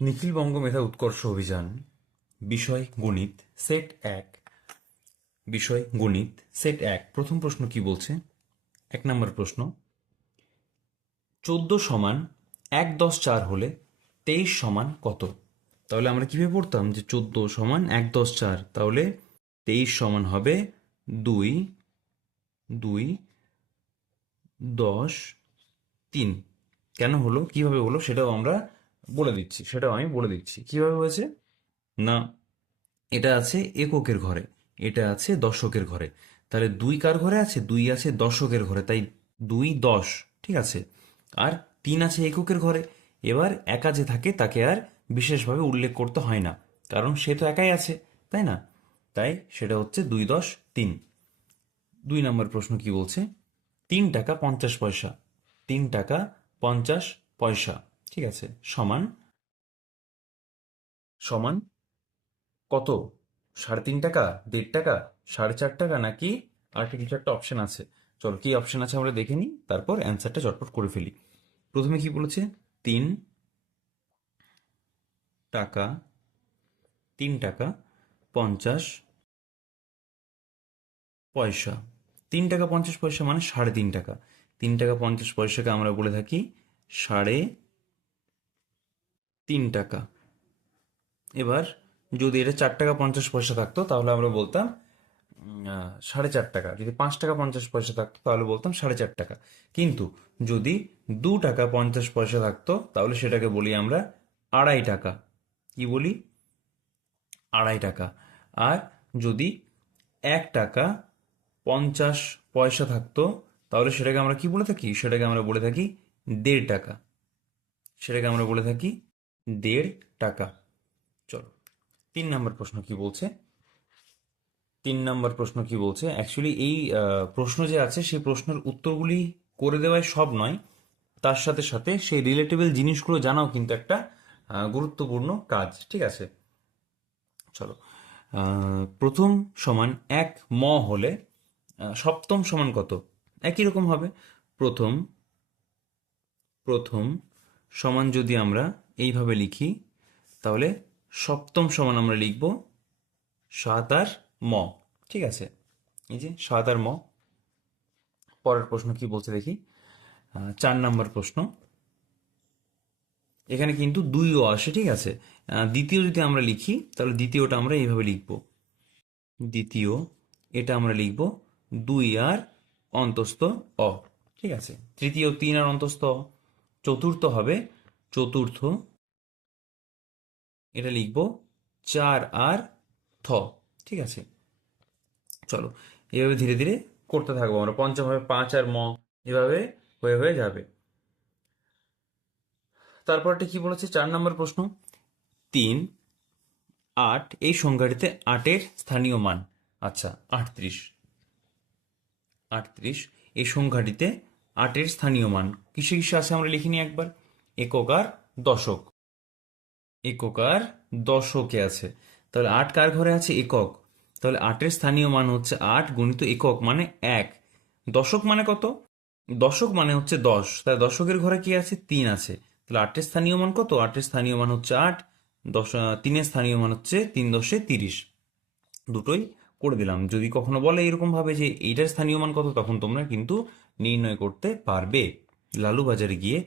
নিখিলবঙ্গ মেধা উৎকর্ষ অভিযান, বিষয় গণিত, সেট এক। বিষয় গণিত, সেট এক। প্রথম প্রশ্ন কি বলছে? 1 নম্বর প্রশ্ন, 14 = 1 + 4 হলে 23 কত? তাহলে আমরা কিভাবে পড়তাম যে 14 = 1 + 4, তাহলে 23 হবে 2, 2, 10, 3। কেন হলো, কিভাবে হলো সেটাও আমি বলে দিচ্ছি কিভাবে হয়েছে। না, এটা আছে এককের ঘরে, এটা আছে দশকের ঘরে। তাহলে 2 কার ঘরে আছে? 2 আছে দশকের ঘরে, তাই 2 10, ঠিক আছে। আর 3 আছে এককের ঘরে। এবার একা যে থাকে তাকে আর বিশেষভাবে উল্লেখ করতে হয় না, কারণ সে তো একাই আছে, তাই না? তাই সেটা হচ্ছে 2 10 3। 2 নম্বর প্রশ্ন কি বলছে? 3 টাকা 50 পয়সা, 3 টাকা 50 পয়সা, ঠিক আছে, সমান সমান কত? 3.5 টাকা, 1.5 টাকা, 4.5 টাকা, নাকি আর কিছু একটা অপশন আছে? চলো, কি অপশন আছে আমরা দেখে নিই, তারপর অ্যান্সারটা চটপট করে ফেলি। প্রথমে কি বলেছে? 3 টাকা, 3 টাকা 50 পয়সা। 3 টাকা 50 পয়সা মানে 3.5 টাকা। 3 টাকা 50 পয়সাকে আমরা বলে থাকি 3.5 টাকা। এবার যদি এটা 4 টাকা 50 পয়সা থাকতো তাহলে আমরা বলতাম 4.5 টাকা। যদি 5 টাকা 50 পয়সা থাকতো তাহলে বলতাম 4.5 টাকা। কিন্তু যদি 2 টাকা 50 পয়সা থাকতো তাহলে সেটাকে বলি আমরা 2.5 টাকা। কি বলি? 2.5 টাকা। আর যদি 1 টাকা 50 পয়সা থাকতো তাহলে সেটাকে আমরা কি বলে থাকি? সেটাকে আমরা বলে থাকি 1.5 টাকা। সেটাকে আমরা বলে থাকি 1.5 টাকা। চলো, 3 নম্বর প্রশ্ন কি বলছে? 3 নম্বর প্রশ্ন কি বলছে? অ্যাকচুয়ালি এই প্রশ্ন যে আছে সেই প্রশ্নের উত্তরগুলি করে দেওয়াই সব নয়, তার সাথে সাথে সেই রিলেটেবল জিনিসগুলো জানাও কিন্তু একটা গুরুত্বপূর্ণ কাজ, ঠিক আছে। চলো, প্রথম সমান 1 হলে সপ্তম সমান কত? একই রকম হবে। প্রথম প্রথম সমান যদি আমরা এইভাবে লিখি, তাহলে সপ্তম সমান আমরা লিখব 7 আর ম, ঠিক আছে। এই যে 7 আর ম। পরের প্রশ্ন কি বলছে দেখি। 4 নম্বর প্রশ্ন। এখানে কিন্তু 2ও আসে, ঠিক আছে। দ্বিতীয় যদি আমরা লিখি তাহলে দ্বিতীয়টা আমরা এইভাবে লিখব। দ্বিতীয়, এটা আমরা লিখব 2 আর অন্তস্থ অ, ঠিক আছে। তৃতীয় 3 আর অন্তস্থ অ। চতুর্থ হবে চতুর্থ, এটা লিখব 4 আর থ, ঠিক আছে। চলো, এভাবে ধীরে ধীরে করতে থাকবো আমরা। পঞ্চম হবে 5 আর ম, এভাবে হয়ে হয়ে যাবে। তারপরটা কি বলেছে? 4 নম্বর প্রশ্ন। 3 8 এই সংখ্যাটিতে 8-এর স্থানীয় মান। আচ্ছা, 38। 38 এই সংখ্যাটিতে 8-এর স্থানীয় মান কিসে কিসে আছে আমরা লিখিনি একবার। একক আর দশক। একক আর দশকে আছে। তাহলে 8 কার ঘরে আছে? একক। তাহলে 8-এর স্থানীয় মান হচ্ছে 8 গুণিত একক মানে 1। দশক মানে কত? দশক মানে হচ্ছে 10। তাই দশকের ঘরে কি আছে? 3 আছে। তাহলে 8-এর স্থানীয় মান কত? 8-এর স্থানীয় মান হচ্ছে 8। 3-এর স্থানীয় মান হচ্ছে 3 × 10 = 30। দুটোই করে দিলাম। যদি কখনো বলে এরকম ভাবে যে এইটার স্থানীয় মান কত, তখন তোমরা কিন্তু নির্ণয় করতে পারবে। লালু বাজারে গিয়ে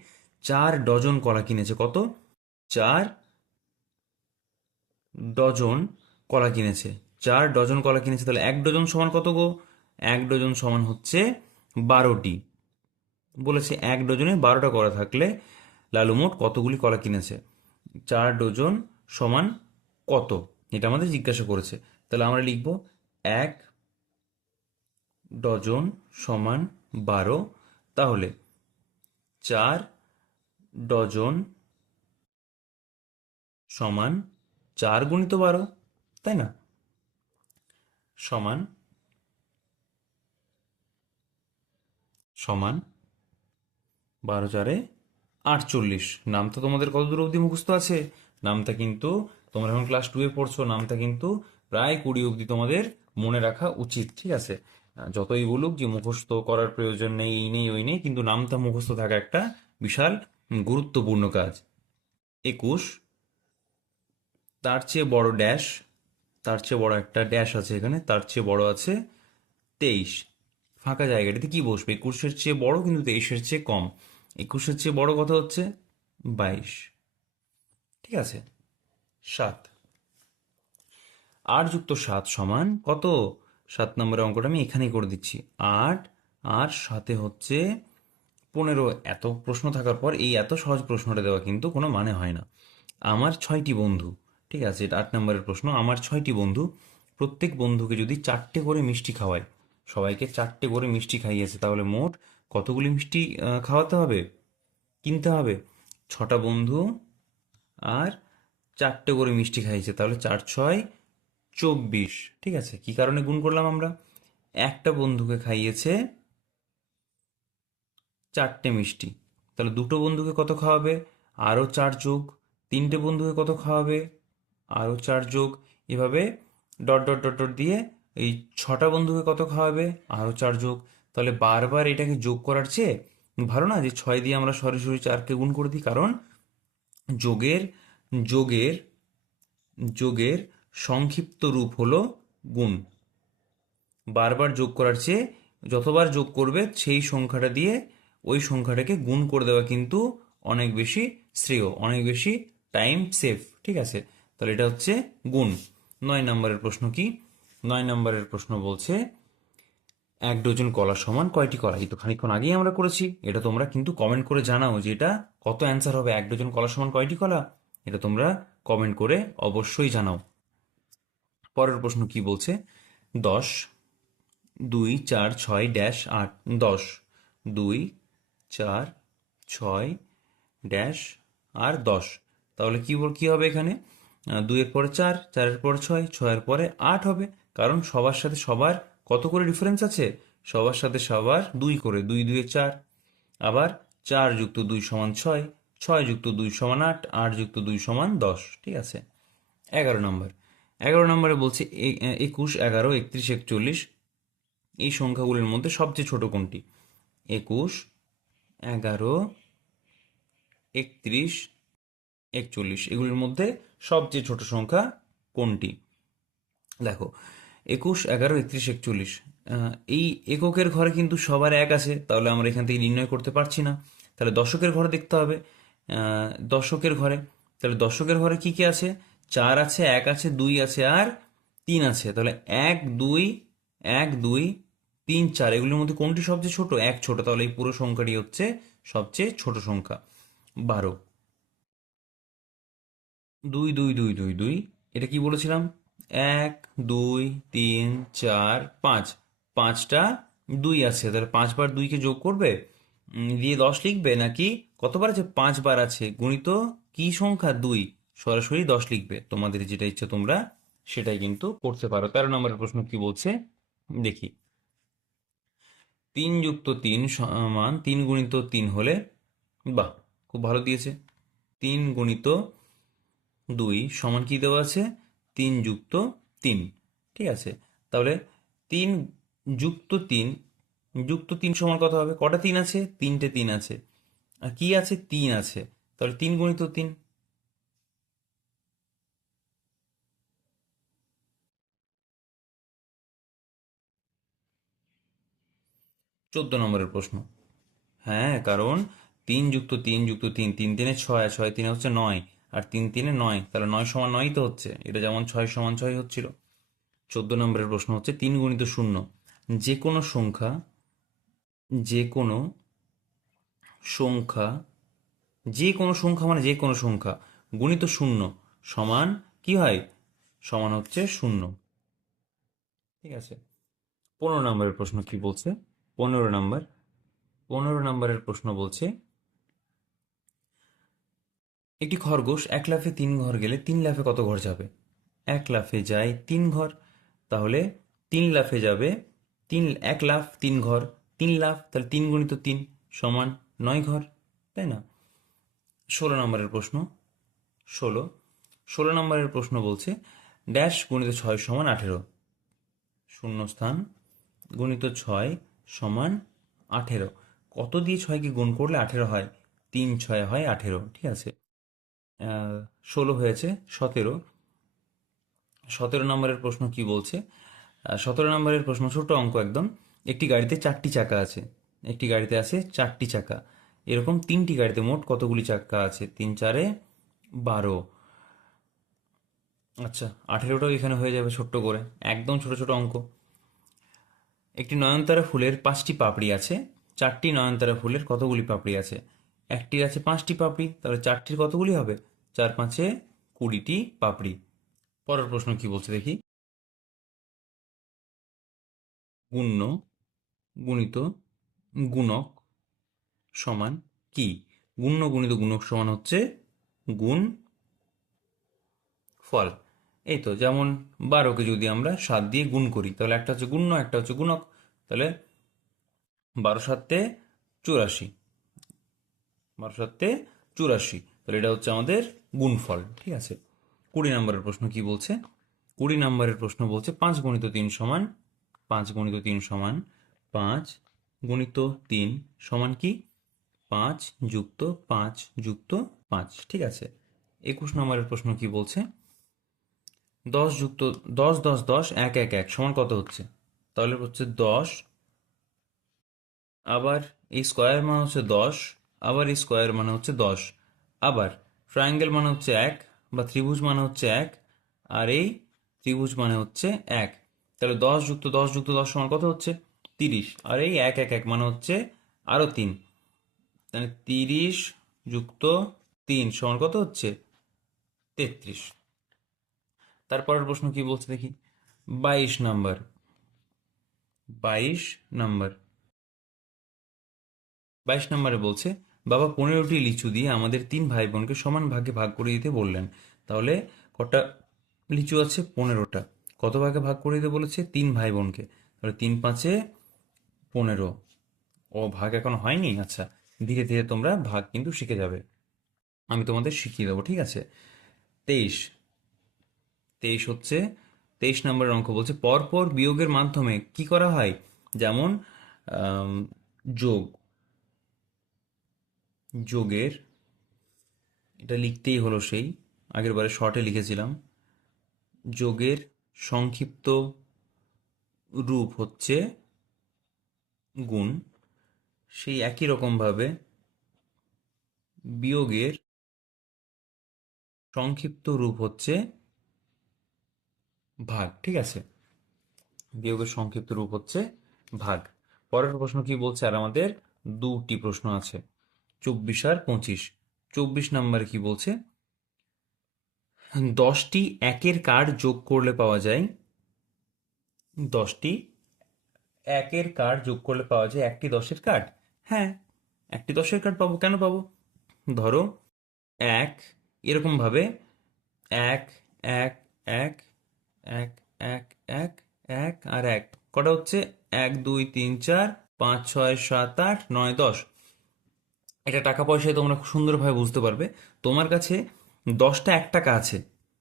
4 ডজন কলা কিনেছে। কত? 4 ডজন কলা কিনেছে। 4 ডজন কলা কিনেছে, তাহলে 1 ডজন সমান কত গো? 1 ডজন সমান হচ্ছে 12টি। বলেছে 1 ডজনে 12টা কলা থাকলে লালু মোট কতগুলি কলা কিনেছে। 4 ডজন সমান কত, এটা আমাদের জিজ্ঞাসা করেছে। তাহলে আমরা লিখব 1 ডজন সমান 12। তাহলে 4 ডজন সমান 4 গুণিত 12, তাই না? সমান সমান 12×4 = 48। নামটা তোমাদের কত দূর অবধি মুখস্থ আছে? নামটা কিন্তু, তোমরা এখন ক্লাস 2-এ পড়ছো, নামটা কিন্তু প্রায় 20 অবধি তোমাদের মনে রাখা উচিত, ঠিক আছে। যতই বলুক যে মুখস্থ করার প্রয়োজন নেই, এই নেই ওই নেই, কিন্তু নামটা মুখস্থ থাকা একটা বিশাল গুরুত্বপূর্ণ কাজ। 21 তার চেয়ে বড় ড্যাশ, তার চেয়ে বড় একটা ড্যাশ আছে এখানে, তার চেয়ে বড় আছে 23। ফাঁকা জায়গাটিতে কি বসবে? 21-এর চেয়ে বড় কিন্তু 23-এর চেয়ে কম। 21-এর চেয়ে বড় কত হচ্ছে? 22। ঠিক আছে। 7। 8+7 সমান কত? 7 নম্বরের অঙ্কটা আমি এখানেই করে দিচ্ছি। 8 আর 7 হচ্ছে 15। এত প্রশ্ন থাকার পর এই এত সহজ প্রশ্নটা দেওয়া কিন্তু কোনো মানে হয় না। আমার 6টি বন্ধু, ঠিক আছে, এটা 8 নম্বরের প্রশ্ন। আমার 6টি বন্ধু, প্রত্যেক বন্ধুকে যদি 4টে করে মিষ্টি খাওয়ায়, সবাইকে 4টে করে মিষ্টি খাইয়েছে, তাহলে মোট কতগুলি মিষ্টি খাওয়াতে হবে, কিনতে হবে? 6টা বন্ধু আর 4টে করে মিষ্টি খাইয়েছে, তাহলে 4 × 6 = 24। ঠিক আছে, কি কারণে গুণ করলাম আমরা? একটা বন্ধুকে খাইয়েছে 4টে মিষ্টি, তাহলে দুটো বন্ধুকে কত খাওয়াবে? আরও 4 যোগ। 3টে বন্ধুকে কত খাওয়াবে? আরও 4 যোগ। এভাবে ডট ডট ডট ডট দিয়ে এই 6টা বন্ধুকে কত খাওয়াবে? আরও 4 যোগ। তাহলে বারবার এটাকে যোগ করার চেয়ে ভালো না যে 6 দিয়ে আমরা সরাসরি 4কে গুণ করে দিই? কারণ যোগের যোগের যোগের সংক্ষিপ্ত রূপ হলো গুণ। বারবার যোগ করার চেয়ে যতবার যোগ করবে সেই সংখ্যাটা দিয়ে ওই সংখ্যাটাকে গুণ করে দেওয়া কিন্তু অনেক বেশি শ্রেয়, অনেক বেশি টাইম সেভ। ঠিক আছে, তাহলে এটা হচ্ছে গুণ। 9 নম্বরের প্রশ্ন কি? 9 নম্বরের প্রশ্ন বলছে 1 ডজন কলা সমান কয়টি কলা? এই তো খানিকক্ষণ আগেই আমরা করেছি। এটা তোমরা কিন্তু কমেন্ট করে জানাও যে এটা কত অ্যান্সার হবে। 1 ডজন কলা সমান কয়টি কলা? এটা তোমরা কমেন্ট করে অবশ্যই জানাও। পরের প্রশ্ন কি বলছে? 10 2 4 6 ড্যাশ 8 10 2 4 6 ড্যাশ আর 10। তাহলে কি হবে এখানে? 2-এর পরে 4, 4-এর পরে 6, 6-এর পরে 8 হবে। কারণ সবার সাথে সবার কত করে ডিফারেন্স আছে? সবার সাথে সবার 2 করে, 2 2 4। আবার 4 + 2 = 6, 6 + 2 = 8, 8 + 2 = 10। ঠিক আছে। 11 নম্বর। 11 নম্বরে বলছে 21, 11, 31, 41 এই সংখ্যাগুলির মধ্যে সবচেয়ে ছোট কোনটি? 21, 11, 31, 41 এগুলির মধ্যে সবচেয়ে ছোট সংখ্যা কোনটি? দেখো, 21, 11, 31, 41 এই এককের ঘরে কিন্তু সবার 1 আছে, তাহলে আমরা এখান থেকে নির্ণয় করতে পারছি না। তাহলে দশকের ঘরে দেখতে হবে। দশকের ঘরে, তাহলে দশকের ঘরে কি কি আছে? 4 আছে, 1 আছে, 2 আছে আর 3 আছে। তাহলে 1 2 1 2 3 4 এগুলোর মধ্যে কোনটি সবচেয়ে ছোট? 1 ছোট, তাহলে এই পুরো সংখ্যাটি হচ্ছে সবচেয়ে ছোট সংখ্যা। 12 2 2 2 2 2 এটা কি বলেছিলাম? 1 2 3 4 5, 5টা 2 আছে, তাহলে 5 বার 2কে যোগ করবে, দিয়ে 10 লিখবে, নাকি কতবার আছে? 5 বার আছে, গুণিত কি সংখ্যা? 2, সরাসরি 10 লিখবে। তোমাদের যেটা ইচ্ছা তোমরা সেটাই কিন্তু করতে পারো। 13 নম্বরের প্রশ্ন কি বলছে দেখি। 3 + 3 সমান 3 × 3 হলে, বাহ, খুব ভালো দিয়েছে। 3 × 2 সমান কি দেওয়া আছে? 3 + 3। ঠিক আছে, তাহলে 3 + 3 + 3 সমান কত হবে? কটা 3 আছে? 3টে 3 আছে। আর কি আছে? 3 আছে, তাহলে 3 × 3। 14 নম্বরের প্রশ্ন। হ্যাঁ, কারণ 3 + 3 + 3, 3 3 6, 6 3 হচ্ছে 9, আর 3 3 9, তাহলে 9 সমান 9 তো হচ্ছে। এটা যেমন 6 সমান 6 হচ্ছিল। 14 নম্বরের প্রশ্ন হচ্ছে 3 × 0। যে কোনো সংখ্যা যে কোনো সংখ্যা যে কোনো সংখ্যা মানে যে কোনো সংখ্যা গুণিত 0 সমান কি হয়? সমান হচ্ছে 0। ঠিক আছে। 15 নম্বরের প্রশ্ন কি বলছে? 15 নম্বর। 15 নম্বরের প্রশ্ন বলছে একটি খরগোশ 1 লাফে 3 ঘর গেলে 3 লাফে কত ঘর যাবে? 1 লাফে যায় 3 ঘর, তাহলে 3 লাফে যাবে 1 লাফ 3 ঘর, 3 লাফ, তাহলে 3 × 3 সমান 9 ঘর, তাই না? 16 নম্বরের প্রশ্ন। 16 16 নম্বরের প্রশ্ন বলছে ড্যাশ × 6 সমান 18, শূন্যস্থান গুণিত 6 সমান 18। কত দিয়ে 6কে গুণ করলে 18 হয়? 3 6 হয় 18। ঠিক আছে। 16 হয়েছে 17, 17 নম্বরের প্রশ্ন কি বলছে? 17 নম্বরের প্রশ্ন ছোট অঙ্ক একদম। একটি গাড়িতে 4টি চাকা আছে। একটি গাড়িতে আছে 4টি চাকা। এরকম 3টি গাড়িতে মোট কতগুলি চাকা আছে? 3 4 12। আচ্ছা, 18টাও এখানে হয়ে যাবে ছোট্ট করে, একদম ছোট ছোট অঙ্ক। একটি নয়নতারা ফুলের 5টি পাপড়ি আছে। 4টি নয়নতারা ফুলের কতগুলি পাপড়ি আছে? একটির আছে 5টি পাপড়ি, তাহলে 4টির কতগুলি হবে? 4 5 20টি পাপড়ি। পরের প্রশ্ন কি বলছে দেখি। গুণ্য গুণিত গুণক সমান কি? গুণ্য গুণিত গুণক সমান হচ্ছে গুণ ফল। এই তো, যেমন 12কে যদি আমরা 7 দিয়ে গুণ করি, তাহলে একটা হচ্ছে গুণ্য, একটা হচ্ছে গুণক। তাহলে 12 7 84, 12 7 84, তাহলে এটা হচ্ছে আমাদের গুণফল। ঠিক আছে। 20 নম্বরের প্রশ্ন কি বলছে? 20 নম্বরের প্রশ্ন বলছে 5 গুণিত 3 সমান 5 গুণিত 3 সমান 5 গুণিত 3 সমান কি? 5 যুক্ত 5 যুক্ত 5। ঠিক আছে। 21 নম্বরের প্রশ্ন কি বলছে? 10 যুক্ত 10 10 10 1 1 1 সমান কত হচ্ছে? তাহলে হচ্ছে 10, আবার এই স্কোয়ার মানে হচ্ছে 10, আবার এই স্কোয়ার মানে হচ্ছে 10, আবার ট্রায়াঙ্গেল মানে হচ্ছে 1, বা ত্রিভুজ মানে হচ্ছে 1, আর এই ত্রিভুজ মানে হচ্ছে 1। তাহলে 10 যুক্ত 10 যুক্ত 10 সমান কত হচ্ছে? 30, আর এই 1 1 1 মানে হচ্ছে আরো 3। তাহলে 30 যুক্ত 3 সমান কত হচ্ছে? 33। তারপরের প্রশ্ন কি বলছে দেখি। 22 নাম্বার, 22 নাম্বার, 22 নম্বরে বলছে বাবা 15টি লিচু দিয়ে আমাদের 3 ভাই বোনকে সমান ভাগে ভাগ করে দিতে বললেন। তাহলে কটা লিচু আছে? 15টা। কত ভাগে ভাগ করে দিতে বলেছে? 3 ভাই বোনকে। তাহলে 3 5 15। ও, ভাগ এখন হয়নি? আচ্ছা, ধীরে ধীরে তোমরা ভাগ কিন্তু শিখে যাবে, আমি তোমাদের শিখিয়ে দেবো। ঠিক আছে। 23, 23 হচ্ছে 23 নম্বরের অঙ্ক বলছে পরপর বিয়োগের মাধ্যমে কি করা হয়? যেমন আম, যোগ, যোগের, এটা লিখতেই হলো, সেই আগের বারে শর্টে লিখেছিলাম। যোগের সংক্ষিপ্ত রূপ হচ্ছে গুণ। সেই একই রকমভাবে বিয়োগের সংক্ষিপ্ত রূপ হচ্ছে ভাগ। ঠিক আছে। বিয়োগের সংক্ষিপ্ত রূপ হচ্ছে ভাগ। পরের প্রশ্ন কি বলছে? আর আমাদের দুটি প্রশ্ন আছে, 24 আর 25। 24 নম্বরে কি বলছে? 10টি একের কার্ড যোগ করলে পাওয়া যায়, 10টি একের কার্ড যোগ করলে পাওয়া যায় একটি 10-এর কার্ড। হ্যাঁ, একটি 10-এর কার্ড পাবো। কেন পাবো? ধরো এক, এরকম ভাবে 1 1 1 1 1 1 1 আর 1 কটা হচ্ছে? 1 2 3 4 5 6 7 8 9 10। এটা টাকা পয়সায় তোমরা খুব সুন্দরভাবে বুঝতে পারবে। তোমার কাছে 10টা 1 টাকা আছে,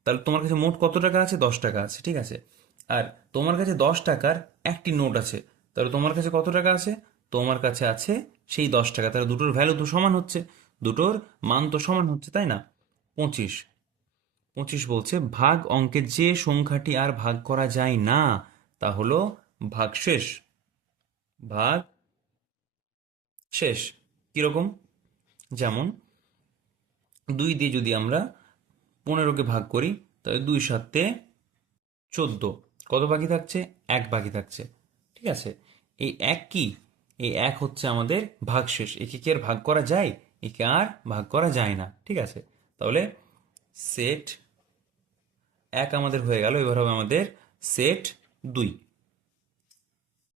তাহলে তোমার কাছে মোট কত টাকা আছে? 10 টাকা আছে। ঠিক আছে। আর তোমার কাছে 10 টাকার একটি নোট আছে, তাহলে তোমার কাছে কত টাকা আছে? তোমার কাছে আছে সেই 10 টাকা। তাহলে দুটোর ভ্যালু তো সমান হচ্ছে, দুটোর মান তো সমান হচ্ছে, তাই না? 25, 25 বলছে ভাগ অঙ্কে যে সংখ্যাটি আর ভাগ করা যায় না তা হলো ভাগশেষ। ভাগ শেষ কিরকম? যেমন 2 দিয়ে যদি আমরা 15কে ভাগ করি, তাহলে 2 7 14, কত বাকি থাকছে? 1 বাকি থাকছে। ঠিক আছে। এই 1 কি? এই 1 হচ্ছে আমাদের ভাগশেষ। একে কি আর ভাগ করা যায়? একে আর ভাগ করা যায় না। ঠিক আছে। তাহলে সেট 1 আমাদের হয়ে গেল, এবার হবে আমাদের সেট 2।